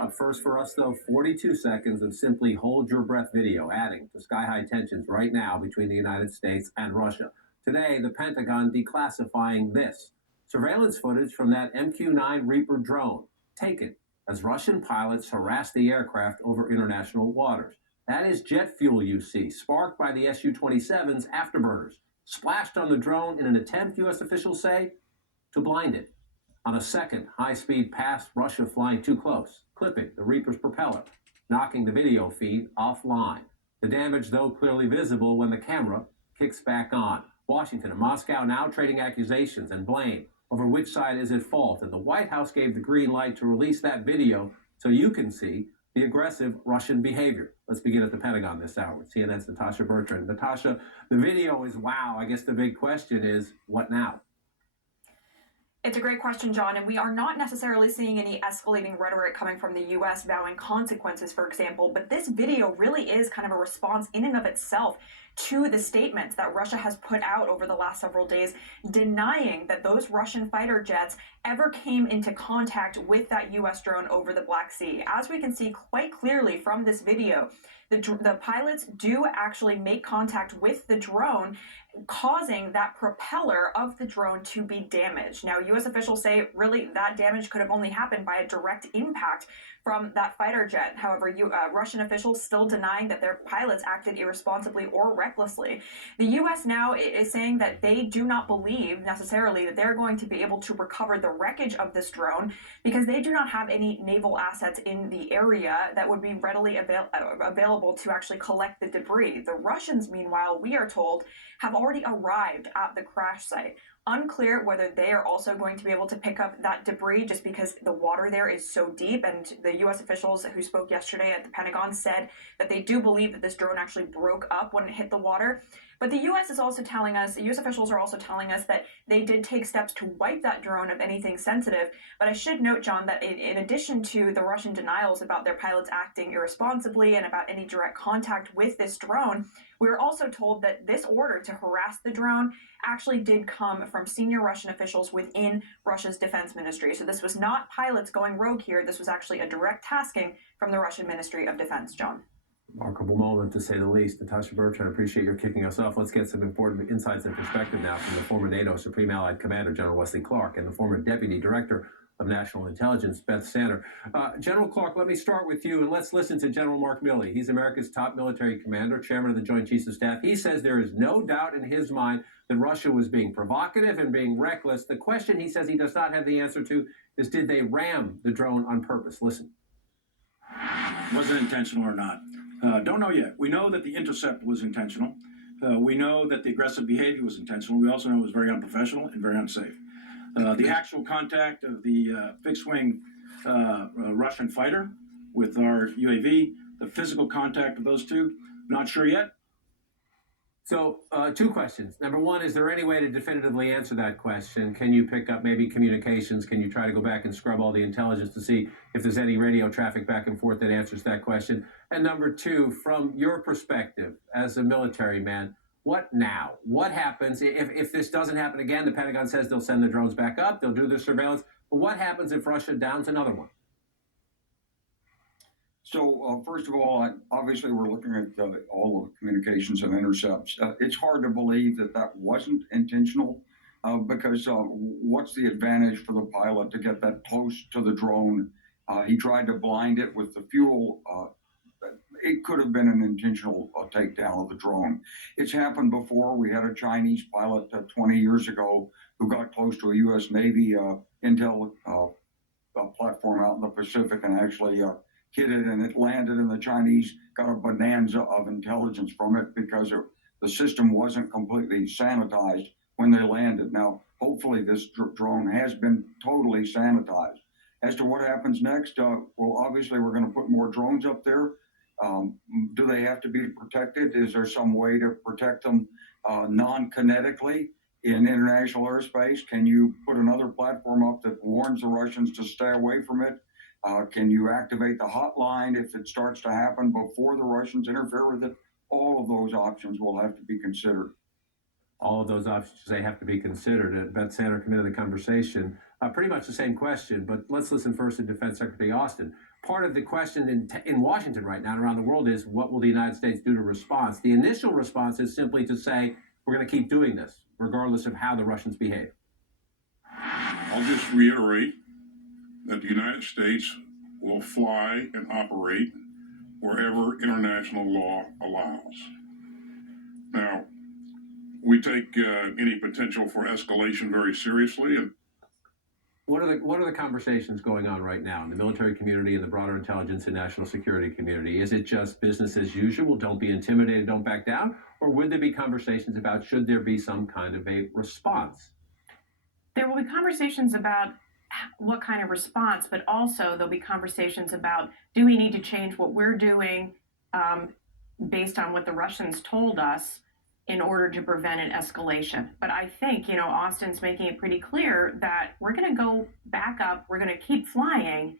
Up first for us, though, 42 seconds of simply hold your breath video, adding to sky high tensions right now between the United States and Russia. Today, the Pentagon declassifying this surveillance footage from that MQ-9 Reaper drone taken as Russian pilots harass the aircraft over international waters. That is jet fuel, you see, sparked by the Su-27's afterburners, splashed on the drone in an attempt, U.S. officials say, to blind it. On a second high-speed pass, Russia flying too close, clipping the Reaper's propeller, knocking the video feed offline. The damage, though, clearly visible when the camera kicks back on. Washington and Moscow now trading accusations and blame over which side is at fault, and the White House gave the green light to release that video so you can see the aggressive Russian behavior. Let's begin at the Pentagon this hour with CNN's Natasha Bertrand. Natasha, the video is wow. I guess the big question is, what now? It's a great question, John, and we are not necessarily seeing any escalating rhetoric coming from the U.S. vowing consequences, for example, but this video really is kind of a response in and of itself to the statements that Russia has put out over the last several days, denying that those Russian fighter jets ever came into contact with that U.S. drone over the Black Sea. As we can see quite clearly from this video, the pilots do actually make contact with the drone, causing that propeller of the drone to be damaged. Now, U.S. officials say really that damage could have only happened by a direct impact from that fighter jet. However, Russian officials still denying that their pilots acted irresponsibly or recklessly. The U.S. now is saying that they do not believe necessarily that they're going to be able to recover the wreckage of this drone because they do not have any naval assets in the area that would be readily available to actually collect the debris. The Russians, meanwhile, we are told, have already arrived at the crash site. Unclear whether they are also going to be able to pick up that debris just because the water there is so deep, and the U.S. officials who spoke yesterday at the Pentagon said that they do believe that this drone actually broke up when it hit the water. But the U.S. is also telling us, the U.S. officials are also telling us that they did take steps to wipe that drone of anything sensitive. But I should note, John, that in addition to the Russian denials about their pilots acting irresponsibly and about any direct contact with this drone, we were also told that this order to harass the drone actually did come from senior Russian officials within Russia's defense ministry. So this was not pilots going rogue here. This was actually a direct tasking from the Russian Ministry of Defense, John. Remarkable moment, to say the least. Natasha Bertrand, I appreciate your kicking us off. Let's get some important insights and perspective now from the former NATO Supreme Allied Commander, General Wesley Clark, and the former Deputy Director of National Intelligence, Beth Sander. General Clark, let me start with you, and let's listen to General Mark Milley. He's America's top military commander, chairman of the Joint Chiefs of Staff. He says there is no doubt in his mind that Russia was being provocative and being reckless. The question he says he does not have the answer to is, did they ram the drone on purpose? Listen. Was it intentional or not? Don't know yet. We know that the intercept was intentional. We know that the aggressive behavior was intentional. We also know it was very unprofessional and very unsafe. The actual contact of the fixed-wing Russian fighter with our UAV, the physical contact of those two, not sure yet. So, two questions. Number one, is there any way to definitively answer that question? Can you pick up maybe communications? Can you try to go back and scrub all the intelligence to see if there's any radio traffic back and forth that answers that question? And number two, from your perspective as a military man, what now? What happens if this doesn't happen again? The Pentagon says they'll send the drones back up, they'll do the surveillance. But what happens if Russia downs another one? So, first of all, obviously we're looking at all of the communications and intercepts. It's hard to believe that that wasn't intentional because what's the advantage for the pilot to get that close to the drone? He tried to blind it with the fuel. It could have been an intentional takedown of the drone. It's happened before. We had a Chinese pilot 20 years ago who got close to a U.S. Navy intel platform out in the Pacific and actually hit it, and it landed, and the Chinese got a bonanza of intelligence from it because the system wasn't completely sanitized when they landed. Now, hopefully this drone has been totally sanitized. As to what happens next, well, obviously we're going to put more drones up there. Do they have to be protected? Is there some way to protect them non-kinetically in international airspace? Can you put another platform up that warns the Russians to stay away from it? Can you activate the hotline if it starts to happen before the Russians interfere with it? All of those options will have to be considered. All of those options, they have to be considered. Beth Sander committed the conversation. Pretty much the same question, but let's listen first to Defense Secretary Austin. Part of the question in Washington right now and around the world is, what will the United States do to respond? The initial response is simply to say, we're going to keep doing this, regardless of how the Russians behave. I'll just reiterate that the United States will fly and operate wherever international law allows. Now, we take any potential for escalation very seriously. And what are the conversations going on right now in the military community and the broader intelligence and national security community? Is it just business as usual? Don't be intimidated, don't back down? Or would there be conversations about, should there be some kind of a response? There will be conversations about what kind of response, but also there'll be conversations about, do we need to change what we're doing based on what the Russians told us in order to prevent an escalation. But I think, Austin's making it pretty clear that we're going to go back up, we're going to keep flying,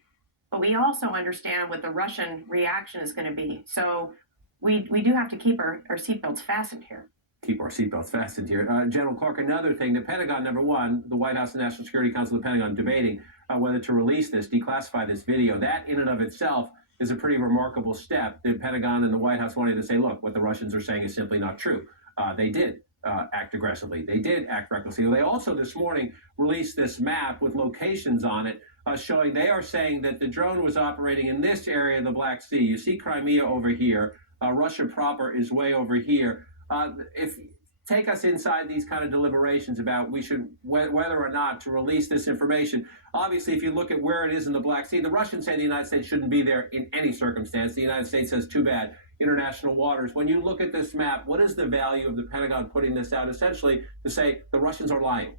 but we also understand what the Russian reaction is going to be. So we do have to keep our seatbelts fastened here. Keep our seatbelts fastened here. General Clark, another thing, the Pentagon, number one, the White House and National Security Council, the Pentagon debating whether to release this, declassify this video. That in and of itself is a pretty remarkable step. The Pentagon and the White House wanted to say, look, what the Russians are saying is simply not true. They did act aggressively. They did act recklessly. They also this morning released this map with locations on it showing they are saying that the drone was operating in this area of the Black Sea. You see Crimea over here. Russia proper is way over here. Take us inside these kind of deliberations about whether or not to release this information. Obviously, if you look at where it is in the Black Sea, the Russians say the United States shouldn't be there in any circumstance. The United States says, too bad, international waters. When you look at this map, what is the value of the Pentagon putting this out essentially to say the Russians are lying?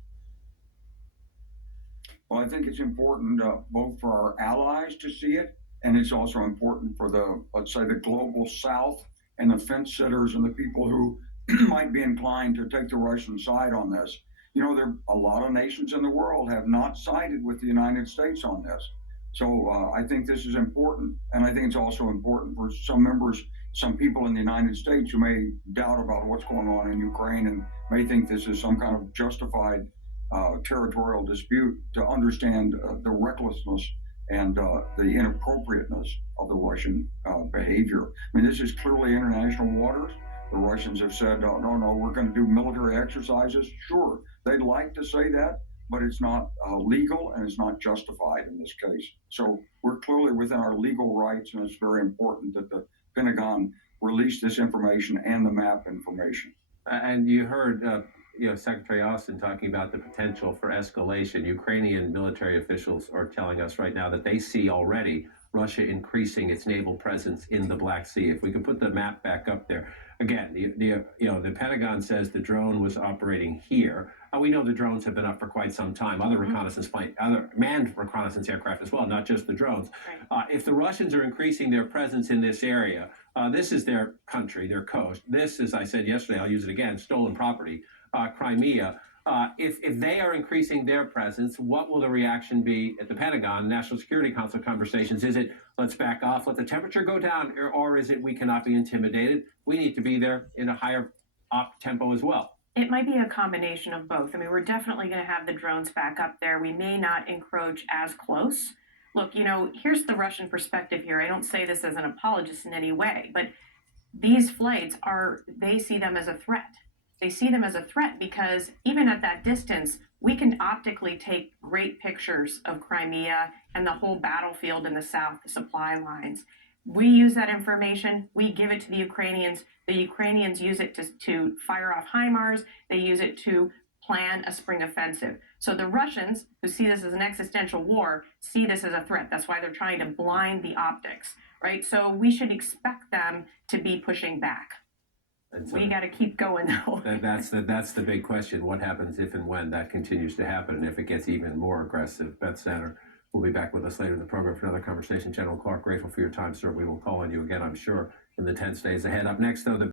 Well, I think it's important both for our allies to see it, and it's also important for let's say, the global South and the fence sitters and the people who might be inclined to take the Russian side on this. There are a lot of nations in the world have not sided with the United States on this. So I think this is important, and I think it's also important for some people in the United States who may doubt about what's going on in Ukraine and may think this is some kind of justified territorial dispute, to understand the recklessness and the inappropriateness of the Russian behavior. I mean, this is clearly international waters. The Russians have said, no, we're going to do military exercises. Sure, they'd like to say that, but it's not legal and it's not justified in this case. So we're clearly within our legal rights, and it's very important that the Pentagon release this information and the map information. And you heard Secretary Austin talking about the potential for escalation. Ukrainian military officials are telling us right now that they see already Russia increasing its naval presence in the Black Sea. If we could put the map back up there. Again, the Pentagon says the drone was operating here. We know the drones have been up for quite some time. Other reconnaissance planes, other manned reconnaissance aircraft as well, not just the drones. Right. If the Russians are increasing their presence in this area, this is their country, their coast. This, as I said yesterday, I'll use it again, stolen property, Crimea. If they are increasing their presence, what will the reaction be at the Pentagon, National Security Council conversations? Is it, let's back off, let the temperature go down, or is it, we cannot be intimidated? We need to be there in a higher op tempo as well. It might be a combination of both. I mean, we're definitely going to have the drones back up there. We may not encroach as close. Look, here's the Russian perspective here. I don't say this as an apologist in any way, but these flights they see them as a threat. They see them as a threat because even at that distance, we can optically take great pictures of Crimea and the whole battlefield in the south, the supply lines. We use that information. We give it to the Ukrainians. The Ukrainians use it to fire off HIMARS. They use it to plan a spring offensive. So the Russians, who see this as an existential war, see this as a threat. That's why they're trying to blind the optics, right? So we should expect them to be pushing back. So we got to keep going, though. That's the big question. What happens if and when that continues to happen, and if it gets even more aggressive? Beth Sander will be back with us later in the program for another conversation. General Clark, grateful for your time, sir. We will call on you again, I'm sure, in the 10 days ahead. Up next, though, the